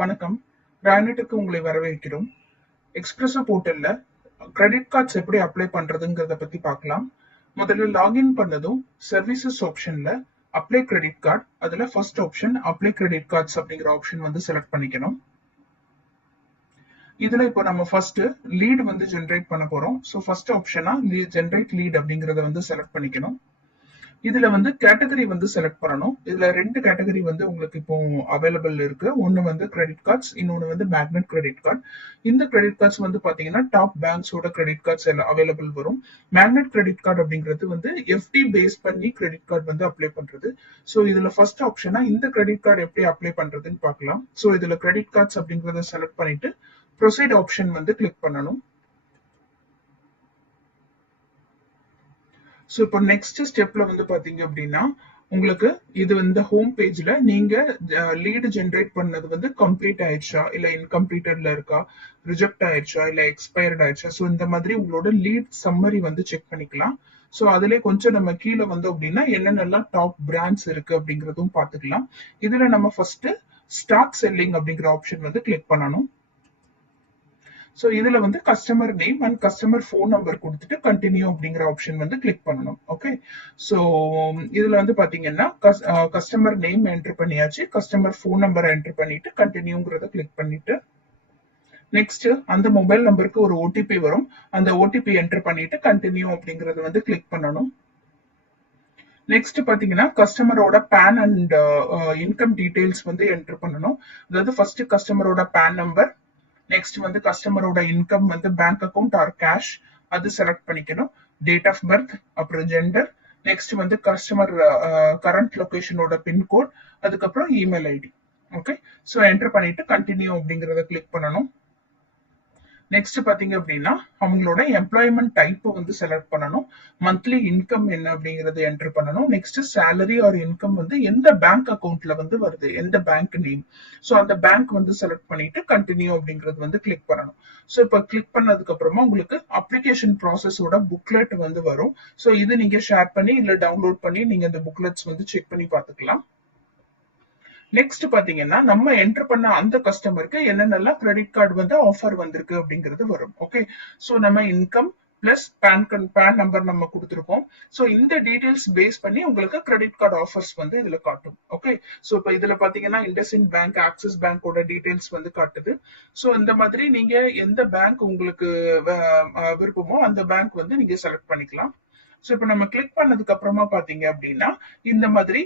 வணக்கம். ராயனட்டுக்கு உங்களை வரவேற்கிறோம். எக்ஸ்பிரஸோ போர்ட்டல்ல கிரெடிட் கார்ட்ஸ் எப்படி அப்ளை பண்றதுங்கிறத பத்தி பார்க்கலாம். முதல்ல லாகின் பண்ணதும் சர்வீசஸ் ஆப்ஷன்ல அப்ளை கிரெடிட் கார்டு, அதுல first option apply credit cards அப்படிங்கிற ஆப்ஷன் வந்து செலக்ட் பண்ணிக்கணும். இதுல இப்போ நம்ம ஃபர்ஸ்ட் லீட் வந்து ஜென்ரேட் பண்ண போறோம். ஸோ ஃபர்ஸ்ட் ஆப்ஷனா ஜென்ரேட் லீட் அப்படிங்கறத வந்து செலக்ட் பண்ணிக்கணும். இதுல வந்து கேட்டகரி வந்து செலக்ட் பண்ணணும். இதுல ரெண்டு கேட்டகரி வந்து உங்களுக்கு இப்போ அவைலபிள் இருக்கு. ஒன்னு வந்து கிரெடிட் கார்ட்ஸ், இன்னொன்னு வந்து மேக்னெட் கிரெடிட் கார்டு. இந்த கிரெடிட் கார்ட்ஸ் வந்து பாத்தீங்கன்னா டாப் பேங்க்ஸோட கிரெடிட் கார்ட்ஸ் எல்லாம் அவைலபிள் வரும். மேக்னெட் கிரெடிட் கார்டு அப்படிங்கிறது வந்து எஃப்டி பேஸ் பண்ணி கிரெடிட் கார்டு வந்து அப்ளை பண்றது. ஸோ இதுல ஃபர்ஸ்ட் ஆப்ஷனா இந்த கிரெடிட் கார்டு எப்படி அப்ளை பண்றதுன்னு பார்க்கலாம். ஸோ இதுல கிரெடிட் கார்ட்ஸ் அப்படிங்கறத செலக்ட் பண்ணிட்டு ப்ரொசீட் ஆப்ஷன் வந்து கிளிக் பண்ணணும். ஸோ இப்போ நெக்ஸ்ட் ஸ்டெப்ல வந்து பாத்தீங்க அப்படின்னா உங்களுக்கு இது வந்து ஹோம் பேஜ்ல நீங்க லீடு ஜென்ரேட் பண்ணது வந்து கம்ப்ளீட் ஆயிடுச்சா இல்ல இன்கம்ப்ளீட்டட்ல இருக்கா, ரிஜெக்ட் ஆயிடுச்சா இல்ல எக்ஸ்பயர்ட் ஆயிடுச்சா, ஸோ இந்த மாதிரி உங்களோட லீட் சம்மரி வந்து செக் பண்ணிக்கலாம். ஸோ அதுல கொஞ்சம் நம்ம கீழே வந்தோம் அப்படின்னா என்னென்னலாம் டாப் பிராண்ட்ஸ் இருக்கு அப்படிங்கறதும் பாத்துக்கலாம். இதுல நம்ம ஃபர்ஸ்ட் ஸ்டார்ட் செல்லிங் அப்படிங்கிற ஆப்ஷன் வந்து கிளிக் பண்ணணும். ஸோ இதுல வந்து customer name and customer phone number கொடுத்துட்டு கண்டினியூ அப்படிங்கிற ஆப்ஷன் வந்து கிளிக் பண்ணணும். ஓகே, ஸோ இதுல வந்து பாத்தீங்கன்னா கஸ்டமர் நேம் என்டர் பண்ணியாச்சு, கஸ்டமர் ஃபோன் நம்பரை என்டர் பண்ணிட்டு கண்டினியூங்கிறத கிளிக் பண்ணிட்டு நெக்ஸ்ட் அந்த மொபைல் நம்பருக்கு ஒரு ஓடிபி வரும், அந்த ஓடிபி என்டர் பண்ணிட்டு கண்டினியூ அப்படிங்கறது வந்து கிளிக் பண்ணணும். நெக்ஸ்ட் பாத்தீங்கன்னா கஸ்டமரோட பேன் அண்ட் இன்கம் டீடைல்ஸ் வந்து என்டர் பண்ணணும். அதாவது ஃபர்ஸ்ட் கஸ்டமரோட பேன் நம்பர், நெக்ஸ்ட் வந்து கஸ்டமரோட இன்கம் வந்து பேங்க் அக்கவுண்ட் ஆர் கேஷ் அது செலக்ட் பண்ணிக்கணும். டேட் ஆஃப் பர்த், அப்புறம் ஜெண்டர், நெக்ஸ்ட் வந்து கஸ்டமர் கரண்ட் லொகேஷனோட பின்கோட், அதுக்கப்புறம் email ID. Okay, so enter பண்ணிட்டு கண்டினியூ அப்படிங்கறத கிளிக் பண்ணணும். நெக்ஸ்ட் பாத்தீங்க அப்படின்னா அவங்களோட எம்ப்ளாய்மெண்ட் டைப் வந்து செலக்ட் பண்ணணும். மந்த்லி இன்கம் என்ன அப்படிங்கறது என்டர் பண்ணணும். நெக்ஸ்ட் சேலரி ஆர் இன்கம் வந்து எந்த பேங்க் அக்கவுண்ட்ல வந்து வருது, எந்த பேங்க் நேம், ஸோ அந்த பேங்க் வந்து செலக்ட் பண்ணிட்டு கண்டினியூ அப்படிங்கறது வந்து கிளிக் பண்ணணும். ஸோ இப்போ கிளிக் பண்ணதுக்கு அப்புறமா உங்களுக்கு அப்ளிகேஷன் ப்ராசஸோட புக்லெட் வந்து வரும். ஸோ இது நீங்க ஷேர் பண்ணி இல்ல டவுன்லோட் பண்ணி நீங்க இந்த புக்லெட்ஸ் வந்து செக் பண்ணி பார்த்துக்கலாம். நெக்ஸ்ட் பாத்தீங்கன்னா நம்ம என்டர் பண்ண அந்த கஸ்டமருக்கு என்னென்னலாம் கிரெடிட் கார்டு வந்து ஆஃபர் வந்திருக்கு அப்படிங்கிறது வரும். ஓகே, ஸோ நம்ம இன்கம் பிளஸ் பேன் நம்பர் நம்ம கொடுத்துருக்கோம். ஸோ இந்த டீடைல்ஸ் பேஸ் பண்ணி உங்களுக்கு கிரெடிட் கார்டு ஆஃபர்ஸ் வந்து இதுல காட்டும். ஓகே, ஸோ இப்போ இதுல பாத்தீங்கன்னா இண்டஸ்இண்ட் பேங்க், ஆக்சிஸ் பேங்கோட டீடைல்ஸ் வந்து காட்டுது. ஸோ இந்த மாதிரி நீங்க எந்த பேங்க் உங்களுக்கு விருப்பமோ அந்த பேங்க் வந்து நீங்க செலக்ட் பண்ணிக்கலாம். ஸோ இப்போ நம்ம கிளிக் பண்ணதுக்கு அப்புறமா பாத்தீங்க அப்படின்னா இந்த மாதிரி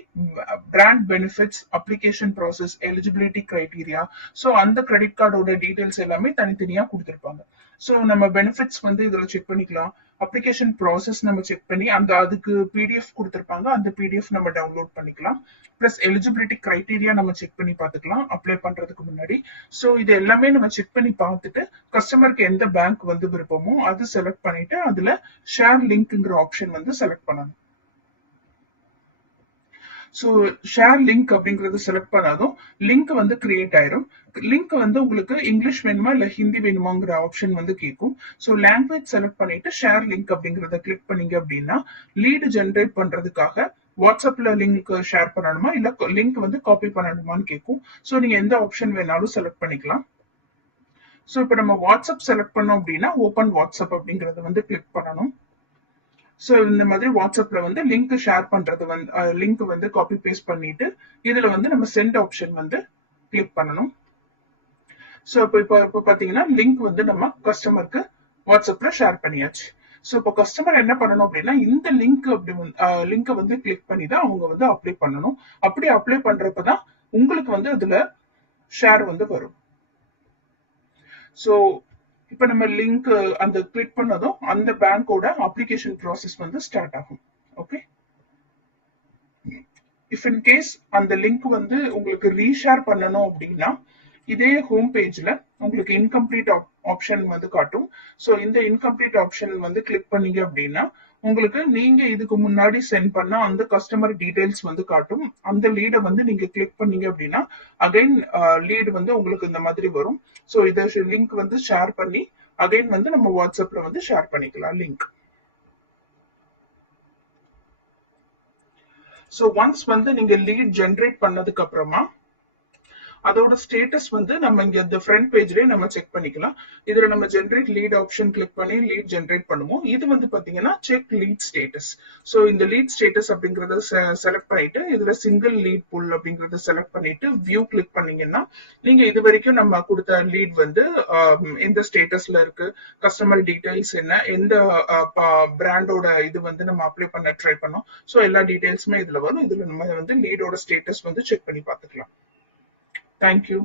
brand benefits, application process, eligibility criteria, so அந்த கிரெடிட் கார்டோட டீடைல்ஸ் எல்லாமே தனித்தனியா கொடுத்துருப்பாங்க. ஸோ நம்ம பெனிஃபிட்ஸ் வந்து இதுல செக் பண்ணிக்கலாம். அப்ளிகேஷன் ப்ராசஸ் நம்ம செக் பண்ணி அந்த அதுக்கு பிடிஎஃப் கொடுத்துருப்பாங்க, அந்த பிடிஎஃப் நம்ம டவுன்லோட் பண்ணிக்கலாம். பிளஸ் எலிஜிபிலிட்டி கிரைடீரியா நம்ம செக் பண்ணி பார்த்துக்கலாம் அப்ளை பண்றதுக்கு முன்னாடி. ஸோ இது எல்லாமே நம்ம செக் பண்ணி பார்த்துட்டு கஸ்டமருக்கு எந்த பேங்க் வந்து விருப்பமோ அது செலக்ட் பண்ணிட்டு அதுல ஷேர் லிங்க்ங்கிற ஆப்ஷன் வந்து செலக்ட் பண்ணணும். ஸோ ஷேர் லிங்க் அப்படிங்கறது செலக்ட் பண்ணாதும் லிங்க் வந்து கிரியேட் ஆயிரும். லிங்க் வந்து உங்களுக்கு இங்கிலீஷ் வேணுமா இல்ல ஹிந்தி வேணுமாங்கிற ஆப்ஷன் வந்து கேட்கும். ஸோ லாங்குவேஜ் செலக்ட் பண்ணிட்டு ஷேர் லிங்க் அப்படிங்கறத கிளிக் பண்ணீங்க அப்படின்னா லீடு ஜென்ரேட் பண்றதுக்காக வாட்ஸ்அப்ல லிங்க் ஷேர் பண்ணணுமா இல்ல லிங்க் வந்து காப்பி பண்ணணுமான்னு கேட்கும். ஸோ நீங்க எந்த ஆப்ஷன் வேணாலும் செலக்ட் பண்ணிக்கலாம். ஸோ இப்போ நம்ம வாட்ஸ்அப் செலக்ட் பண்ணோம் அப்படின்னா ஓபன் வாட்ஸ்அப் அப்படிங்கறத வந்து கிளிக் பண்ணணும். ஸோ இந்த மாதிரி வாட்ஸ்அப்ல வந்து லிங்க் ஷேர் பண்றது வந்து லிங்க் வந்து காப்பி பேஸ்ட் பண்ணிட்டு இதுல வந்து நம்ம சென்ட் ஆப்ஷன் வந்து கிளிக் பண்ணணும். ஸோ இப்போ பாத்தீங்கன்னா லிங்க் வந்து நம்ம கஸ்டமருக்கு வாட்ஸ்அப்ல ஷேர் பண்ணியாச்சு. ஸோ இப்போ கஸ்டமர் என்ன பண்ணணும் அப்படின்னா இந்த லிங்க் அப்படி லிங்கை வந்து கிளிக் பண்ணி தான் அவங்க வந்து அப்ளை பண்ணணும். அப்படி அப்ளை பண்றப்பதான் உங்களுக்கு வந்து அதுல ஷேர் வந்து வரும். ஸோ இப்ப நம்ம லிங்க் அந்த கிளிக் பண்ணதும் அந்த பேங்கோட அப்ளிகேஷன் ப்ராசஸ் வந்து ஸ்டார்ட் ஆகும். ஓகே, இஃப் இன் கேஸ் அந்த லிங்க் வந்து உங்களுக்கு ரீஷேர் பண்ணணும் அப்படின்னா இதே ஹோம் பேஜ்ல உங்களுக்கு இன்கம்ப்ளீட் ஆப்ஷன் வந்து காட்டும். ஸோ இந்த இன்கம்ப்ளீட் ஆப்ஷன் வந்து கிளிக் பண்ணீங்க அப்படின்னா உங்களுக்கு நீங்க இதுக்கு முன்னாடி சென்ட் பண்ண அந்த கஸ்டமர் டீடைல்ஸ் வந்து காட்டும். அந்த லீடை வந்து நீங்க கிளிக் பண்ணீங்க அப்படின்னா அகைன் லீடு வந்து உங்களுக்கு இந்த மாதிரி வரும். ஸோ இதை லிங்க் வந்து ஷேர் பண்ணி அகைன் வந்து நம்ம வாட்ஸ்அப்ல வந்து ஷேர் பண்ணிக்கலாம் லிங்க். ஸோ ஒன்ஸ் வந்து நீங்க லீட் ஜென்ரேட் பண்ணதுக்கு அப்புறமா அதோட ஸ்டேட்டஸ் வந்து நம்ம இங்க இந்த ஃப்ரண்ட் பேஜ்லயே நம்ம செக் பண்ணிக்கலாம். இதுல நம்ம ஜென்ரேட் லீட் ஆப்ஷன் கிளிக் பண்ணி லீட் ஜென்ரேட் பண்ணுவோம். இது வந்து பாத்தீங்கன்னா செக் லீட் ஸ்டேட்டஸ். ஸோ இந்த லீட் ஸ்டேட்டஸ் அப்படிங்கறத செலக்ட் பண்ணிட்டு இதுல சிங்கிள் லீட் புல் அப்படிங்கறத செலக்ட் பண்ணிட்டு வியூ கிளிக் பண்ணீங்கன்னா நீங்க இது வரைக்கும் நம்ம கொடுத்த லீட் வந்து எந்த ஸ்டேட்டஸ்ல இருக்கு, கஸ்டமர் டீடைல்ஸ் என்ன, எந்த பிராண்டோட இது வந்து நம்ம அப்ளை பண்ண ட்ரை பண்ணோம். ஸோ எல்லா டீடைல்ஸுமே இதுல வரும். இதுல நம்ம வந்து லீடோட ஸ்டேட்டஸ் வந்து செக் பண்ணி பார்த்துக்கலாம். தேங்க்யூ.